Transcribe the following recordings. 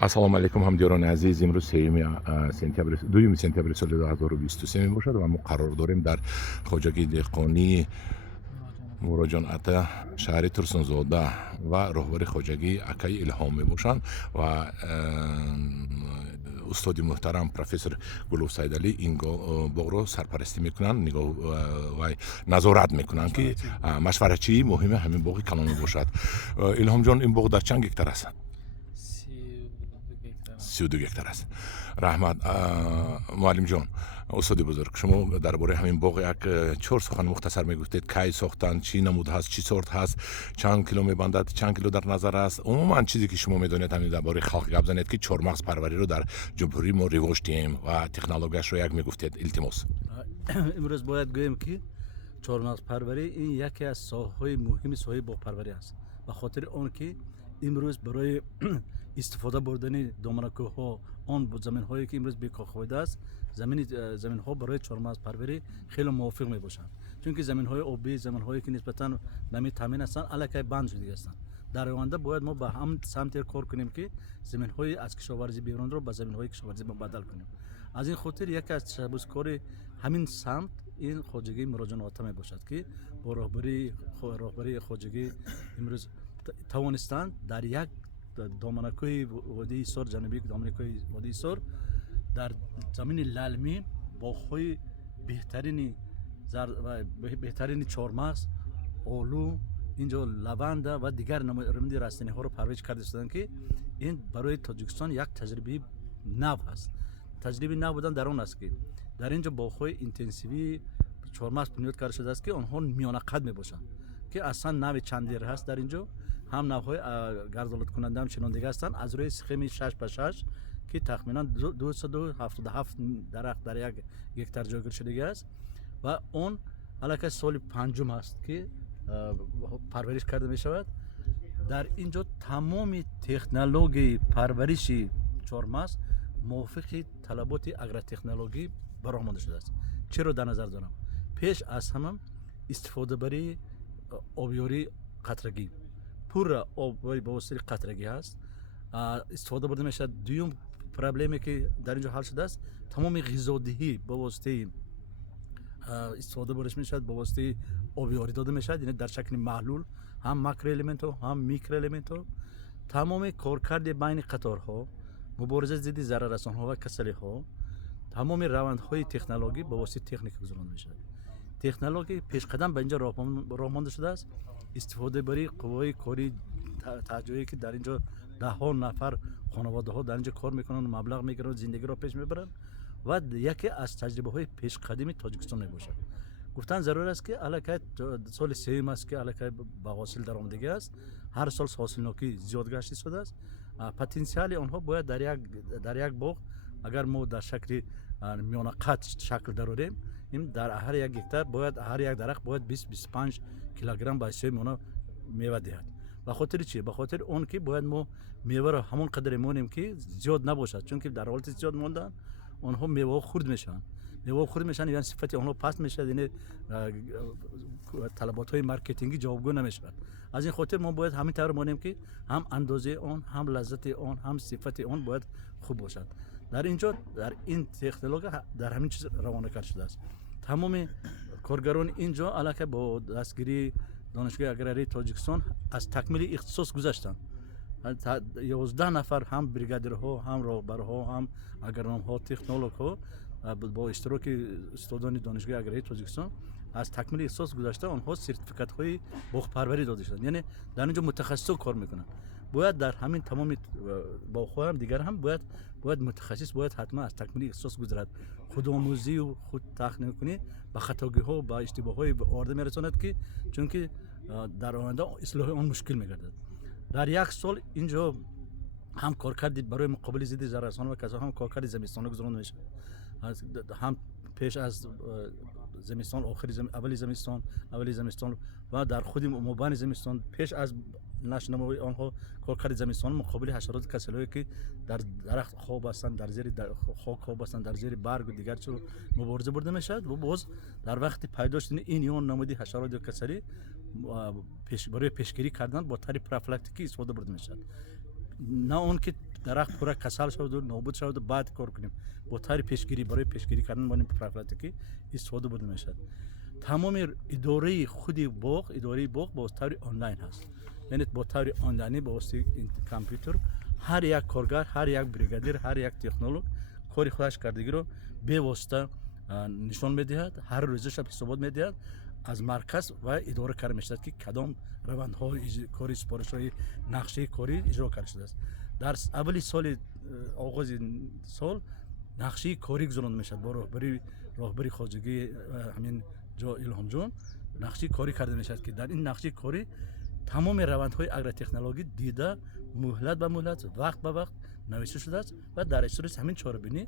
ассалому алайкум ҳамдиёрони азиз. имрӯз дуюми сентябри соли 2023 мебошад ва мо қарор дорем дар хоҷагии деҳқонии муроҷоната шаҳри турсунзода ва роҳбари хоҷагӣ акаи Илҳом мебошанд ва устоди муҳтарам профессор Гулов Сайдалӣ ин боғро сарпарастӣ мекунанд, ва назорат мекунанд ки машварачии муҳими ҳамин боғи каломи бошад. Илҳомҷон, ин боғ дар чанд гектар аст? 32 гектар аст. раҳмат. муаллимҷон, устоди бузург, шумо дар бораи ҳамин боғ як 4 сухан мухтасар мегуфтед. Кай сохтанд, чӣ намуд ҳаст, чӣ сорт ҳаст, чанд кило мебандад, чанд кило дар назар аст? Умуман чизе ки шумо медонед ҳамин дар бораи халқ гап занед ки чормағз парвариро дар ҷумҳурӣ мо ривоҷ диҳем ва технологияшро як мегуфтед. Илтимос. имрӯз бояд гӯем ки чормағз парварӣ ин яке аз соҳаҳои муҳими соҳаи боғпарварӣ аст. Ба хотири он ки имрӯз барои истифода бурдани доманакӯҳҳо, он заминҳое ки имрӯз бекорховида аст, заминҳо барои чормағзпарварӣ хеле мувофиқ мебошанд. Чунки заминҳои обӣ, заминҳое ки нисбатан нами таъмин ҳастанд, аллакай банд шуда ҳастанд. Дар оянда бояд мо ба ҳамин самте кор кунем ки заминҳои аз кишоварзӣ берунро ба заминҳои кишоварзӣ бадал кунем. Аз ин хотир яке аз tashabbuskori ҳамин самт ин хоҷагии муроҷианота мебошад ки бо роҳбарии хоҷагӣ имрӯз тавонистанд дар як доманакӯи водии Исор, ҷанубии доманакӯи водии Исор, дар замини лалмӣ боғҳои беҳтарини чормағз, олу, инҷо лаванда ва дигар намуди растаниҳоро парвариш карда истоданд ки ин барои Тоҷикистон як таҷрибаи нав ҳаст. Таҷрибаи нав будан дар он аст ки дар инҷо боғҳои интенсивии чормағз бунёд карда шудааст ки онҳо миёнақад мебошанд, ки асlan нави чандир ҳаст дар инҷо. ҳам навҳои гарзолаткунандаам чунон дига ҳастанд. аз рӯи схеми 6x6 ки тахминан 277 дарахт дар як гектар ҷойгир шудагӣ аст ва он аллакай соли панҷум аст ки парвариш карда мешавад. дар инҷо тамоми технологияи парвариши чормағз мувофиқи талаботи агротехнологӣ бароҳ монда шудааст. чиро дар назар дорам? пеш аз ҳама истифодабарии обёрии қатрагӣ, пурра обҳои ба воситаи қатрагӣ ҳаст, истифода бурда мешавад. дуюм проблеме ки дар инҷо ҳал шудааст, тамоми ғизодиҳӣ ба воситаи истифода бурда мешавад, ба воситаи обёрӣ дода мешавад, яъне дар шакли маҳлул, ҳам макроэлементҳо, ҳам микроэлементҳо. тамоми коркарди байни қаторҳо, мубориза зидди зараррасонҳо ва касалиҳо, тамоми равандҳои технологӣ ба воситаи техника гузаронда мешавад. технология пешқадам ба инҷо роҳ монда шудааст. истифода бари қувваи кори таҳҷоие ки дар инҷо даҳҳо нафар хонаводаҳо дар инҷо кор мекунанд, маблағ мегиранд, зиндагиро пеш мебаранд ва яке аз таҷрибаҳои пешқадими Тоҷикистон мебошад. гуфтан зарур аст ки аллакай соли сеюм аст ки аллакай ба ҳосил даромадагӣ аст. ҳар сол ҳосилнокӣ зиёд гашта истодааст. потенсиали онҳо бояд дар як боғ, агар мо дар шакли миёнақад шакл дарорем, дар ҳар як гектар бояд ҳар як дарахт бояд 20-25 килограмм ба ҳисоби мона мева диҳад. ба хотири чӣ? Ба хотири он ки бояд мо меваро ҳамон қадре монем ки зиёд набошад, чунки дар ҳолати зиёд мондан онҳо меваҳо хурд мешаванд. яъне сифати онҳо паст мешавад, яъне талаботҳои маркетингӣ ҷавобгӯ намешавад. аз ин хотир мо бояд ҳамин тавр монем ки ҳам андозаи он, ҳам лаззати он, ҳам сифати он бояд хуб бошад. дар инҷо дар ин технология дар ҳамин чиз равона карда шудааст. тамоми коргарони инҷо аллакай бо дастгирии донишгоҳи аграрии Тоҷикистон аз такмили ихтисос гузаштанд. 11 нафар ҳам бригадирҳо, ҳам роҳбарҳо, ҳам агрономҳо, технологҳо бо иштироки устодони донишгоҳи аграрии Тоҷикистон аз такмили ихтисос гузашта онҳо сертификатҳои боғпарварӣ дода шуданд. яъне дар инҷо мутахассисо кор мекунанд. бояд дар ҳамин тамоми боғҳо ҳам дигар ҳам бояд мутахассис бояд ҳатман аз такмили ихтисос гузарад. худомӯзию худ тахникунӣ ба хатогиҳо, ба иштибоҳҳои орда мерасонад ки чунки дар оянда ислоҳи он мушкил мегардад. дар як сол инҷо ҳам коркарди барои муқобили зидди зараррасонӣ ва касалиҳо, ҳам коркарди зимистона гузаронда мешавад. ҳам пеш аз зимистон, аввали зимистон ва дар худи мобайни зимистон, пеш аз нашнамои онҳо коркарди зимистон муқобили ҳашароти касалиҳое ки дар дарахт хоб ҳастанд, дар зери хок хоб ҳастанд, дар зери баргу дигар чиро мубориза бурда мешавад. ва боз дар вақти пайдо шудани ин ё он намуди ҳашароти касалӣ барои пешгирӣ кардан бо тари профилактикӣ истифода бурда мешавад. на он ки дарахт пура касал шавад нобуд шавад баъд кор кунем бо тари пешгирӣ барои пешгирӣ кардан бо профилактикӣ истифода буд мешавад. тамоми идораи худи идораи боғ бо таври онлайн ҳаст, яъне бо таври онлайнӣ бо воситаи компютер ҳар як коргар, ҳар як бригадир, ҳар як технолог кори худаш кардагиро бевосита нишон медиҳад, ҳар рӯзашаб ҳисобот медиҳад, аз марказ ва идора кар мешавад ки кадом равандҳои кори сипоришҳои нақшаи корӣ иҷро карда шудааст. дар аввали соли оғози сол нақшаи корӣ гузаронда мешавад бо роҳбари хоҷагии ҳамин ҷо Илҳомҷон нақшаи корӣ карда мешавад ки дар ин нақшаи корӣ тамоми равандҳои агротехнологӣ дида муҳлат ба муҳлат вақт ба вақт нависта шудааст ва дар асоси ҳамин чорабинӣ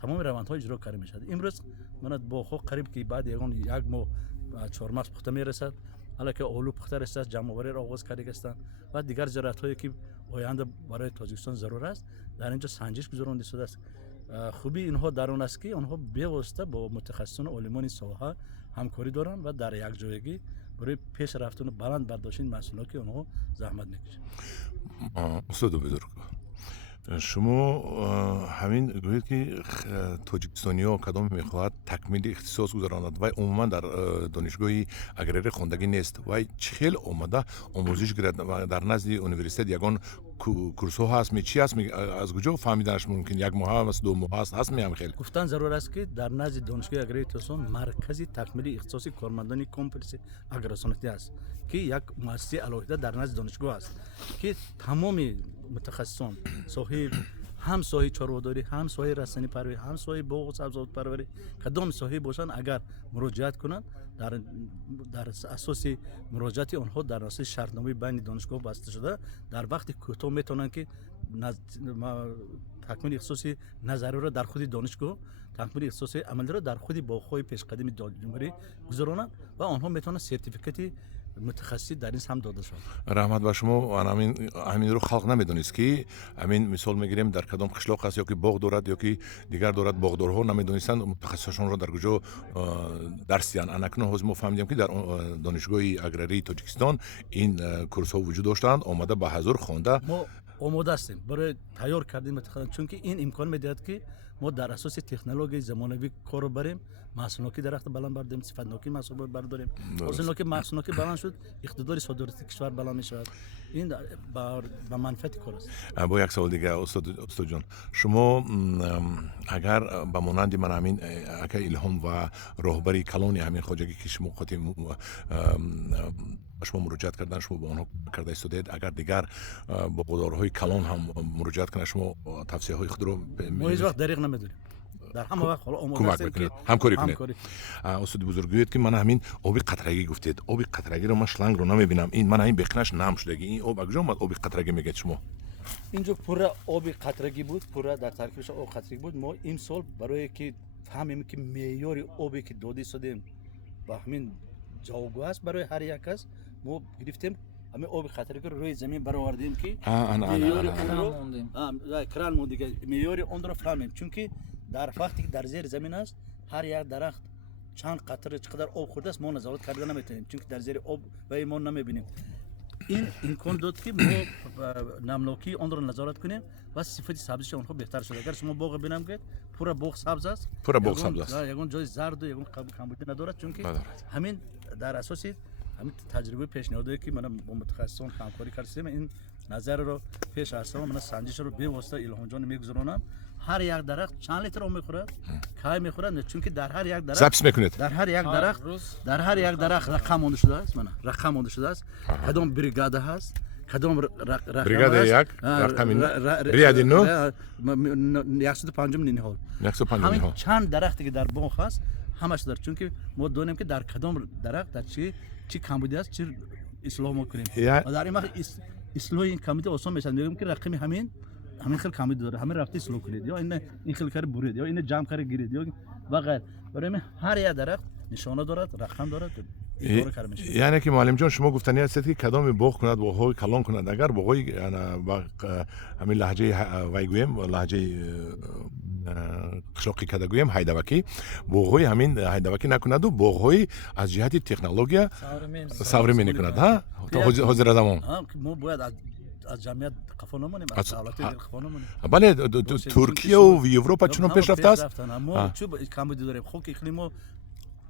тамоми равандҳо иҷро карда мешавад. имрӯз мана боғҳо қариб ки баъди ягон 1 моҳ чормағз пухта мерасад, аллаки олу пухта расад, ҷамъовариро оғоз карда ҳастанд ва дигар зироатҳое ки оянда барои Тоҷикистон зарур аст дар инҷо санҷиш гузаронда шудааст. хубии инҳо дар он аст ки онҳо бевосита бо мутахассисони олимони соҳа ҳамкорӣ доранд ва дар якҷоягӣ барои пеш рафтану баланд бардоштани маҳсулоти онҳо заҳмат мекашанд. устоди бузург, шумо ҳамин гӯед ки тоҷикистониё кадом мехоҳад такмили ихтисос гузаронад, вай умуман дар донишгоҳи аграрӣ хондагӣ нест, вай чӣ хел омада омӯзиш гирад дар назди университет ягон курсҳо ҳаст, чӣ аст, аз куҷо фаҳмиданаш мумкин 1 моҳ аст, 2 моҳ аст, ҳаст меам хел гуфтан зарур аст ки дар назди донишгоҳи аграрии Тоҷикистон маркази такмили ихтисоси кормандони комплекси агросанъатӣ аст ки як муассисаи алоҳида дар назди донишгоҳ аст ки тамоми мутахассисон соҳаи ҳам соҳаи чорводорӣ, ҳам соҳаи растанипарварӣ, ҳам соҳаи боғу сабзавотпарварӣ кадом соҳаи бошанд агар муроҷиат кунанд дар асоси муроҷиати онҳо дар асоси шартномаи байни донишгоҳ баста шуда дар вақти кӯтоҳ метавонанд ки такмили ихтисоси назариро дар худи донишгоҳ, такмили ихтисоси амалиро дар худи боғҳои пешқадими ҷумҳурӣ гузаронанд ва онҳо метавонанд сертификати мутахассис дар ин ҳам дода шавад. раҳмат ба шумо. ҳаминро халқ намедонист ки ҳамин мисол мегирем дар кадом қишлоқ аст ё ки боғ дорад ё ки дигар дорад, боғдорҳо намедонистанд мутахассисашонро дар куҷо дарс диҳанд. анакнун ҳозир мо фаҳмидем ки дар донишгоҳи аграрии Тоҷикистон ин курсҳо вуҷуд доштанд, омада ба ҳазур хонда мо омода ҳастем барои тайёр кардани мутахассис, чунки ин имкон медиҳад ки мо дар асоси технологияи замонавӣ корро барем, маҳсулноки дарахта баланд бардорем, сифатноки маҳсулот бардорем. ҳосилноки маҳсулноки баланд шуд, иқтидори содироти кишвар баланд мешавад. ин ба манфиати кор аст. бо як савол дига устодҷон, шумо агар ба монанди ман ҳамин ака Илҳом ва роҳбари калони ҳамин хоҷагӣ ки шумо хотим шумо муроҷиат кардан, шумо ба онҳо карда истодаед, агар дигар боғдорҳои калон ҳам муроҷиат кунанд, шумо тавсияҳои худро мо ҳеҷ вақт дариғ намедорем. дар ҳама вақт ҳоло омода ҳастем ки ҳамкорӣ кунед. устоди бузург, гӯед ки ман ҳамин оби қатрагӣ гуфтед. оби қатрагиро ман шлангро намебинам. ин ман ҳамин беқинаш нам шудагӣ. ин об аз куҷо омад? оби қатрагӣ мегӯед шумо? инҷо пурра оби қатрагӣ буд, пурра дар таркибаш об қатрагӣ буд. мо имсол барое ки фаҳмем ки меъёри обе ки дода истодем ба ҳамин ҷавобгоҳ аст барои ҳар як кас, мо гирифтем ҳамин оби қатрагиро рӯи замин баровардем ки кран мондига меъёри онро фаҳмем, чунки дар вақте ки дар зери замин аст, ҳар як дарахт чанд қатра чӣ қадар об хӯрдааст мо назорат карда наметавонем, чунки дар зери об ва мо намебинем. ин имкон дод ки мо намнокии онро назорат кунем ва сифати сабзиши онҳо беҳтар шуда. агар шумо боғ бинам гӯед, пурра боғ сабз аст, ягон ҷои зарду ягон камбудӣ надорад, чунки ҳамин дар асоси ҳамин таҷрибаи пешниҳодое ки мана бо мутахассисон ҳамкорӣ кардем, ин назарро пеш арсава мана санҷишро бевосита Илҳомҷон мегузаронам. ҳар як дарахт чанд литр об мехӯрад, кай мехӯрад, чунки дар ҳар як дарахт запис мекунед. дар ҳар як дарахт рақам монда шудааст, мана рақам монда шудааст, кадом бригада ҳаст, кадом бригада як рақами риади 150 ниҳол. ҳамин чанд дарахте ки дар боғ ҳаст ҳамаш дар, чунки мо донем ки дар кадом дарахт дар чӣ камбудӣ аст, чӣ ислоҳ мо кунем. дар ин вақт ислоҳи ин камбудӣ осон мешавад. мегӯем ки рақами ҳамин хел камбудӣ дорад, ҳамин рафта ислоҳ кунед, ё ин хел кари буред, ё ин ҷамъ кари гиред, ё ва ғайр. барои ҳамин ҳар як дарахт нишона дорад, рақам дорад. яъне ки муаллимҷон, шумо гуфтанӣ ҳастед ки кадоме боғ кунад, боғҳои калон кунад. агар боғҳои ҳамин лаҳҷаи вай гӯем, лаҳҷаи қишлоқи када гӯем, ҳайдавакӣ, боғҳои ҳамин ҳайдавакӣ накунаду боғҳои аз ҷиҳати технология савримӣ мекунад. ҳозира замон мо бояд аз ҷамъият қафо намонем, аз- аз давлати дигар қафо намонем. бале туркия ва европа чунон Ҳама пешрафта аст пешрафтанд. мо чӣ камбудӣ дорем? Хоки иқлимо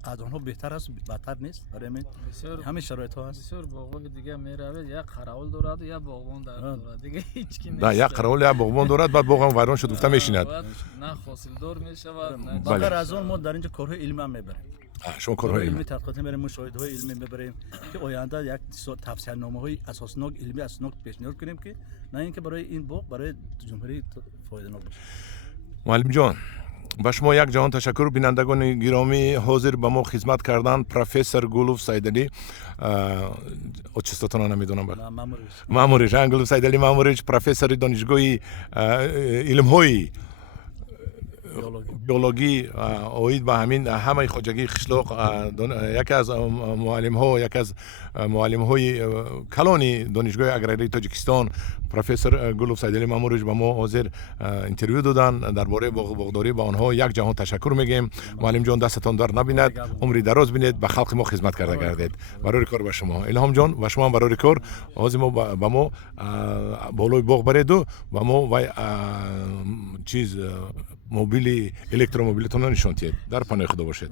аз онҳо беҳтар аст, бадтар нест. Барои ҳамин ҳамин шароитҳо ҳаст. бисёр боғҳои дигар меравед, як қаравул дорад, як боғбон дорад. Дига ҳеч ки да як қаравул як боғбон дорад, баъд боғам вайрон шуд гуфта мешинад. на ҳосилдор мешавад, на Бале. бағайр аз он мо дар инҷо корҳои илмӣ ҳам мебарем. шумо корҳои корҳои илмӣ илмӣ тадқиқот мебарем, мушоҳидаҳои илмӣ мебарем ки оянда як тавсияномаҳои асоснок, илмӣ асоснок пешниҳод кунем ки на ин ки барои ин боғ барои ҷумҳурӣ фоиданок бошад. муаллимҷон, ба шумо як ҷаҳон ташаккур. Бинандагони гиромӣ, ҳозир ба мо хизмат карданд профессор Гулов Сайдалӣ, отчествотонро намедонам, Маъмурович, Гулов Сайдалӣ Маъмурович, профессори донишгоҳи илмҳои биологӣ оид ба ҳамин ҳамаи хоҷагии қишлоқ, яке аз муаллимҳои калони донишгоҳи аграрии Тоҷикистон, профессор Гулов Сайдалӣ Маъмурович ба мо ҳозир интервю доданд. дар бораи боғдорӣ ба онҳо як ҷаҳон ташаккур мегӯем. муаллимҷон, дастатон дар набинад, умри дароз бинед, ба халқи мо хизмат карда гардед. барори кор ба шумо. Илҳомҷон, ба шумо барори кор. ҳозир мо ба мо болои боғ бареду, ба мо вай чиз мобили электромобилатонро нишон диҳед. дар паноҳи худо бошед.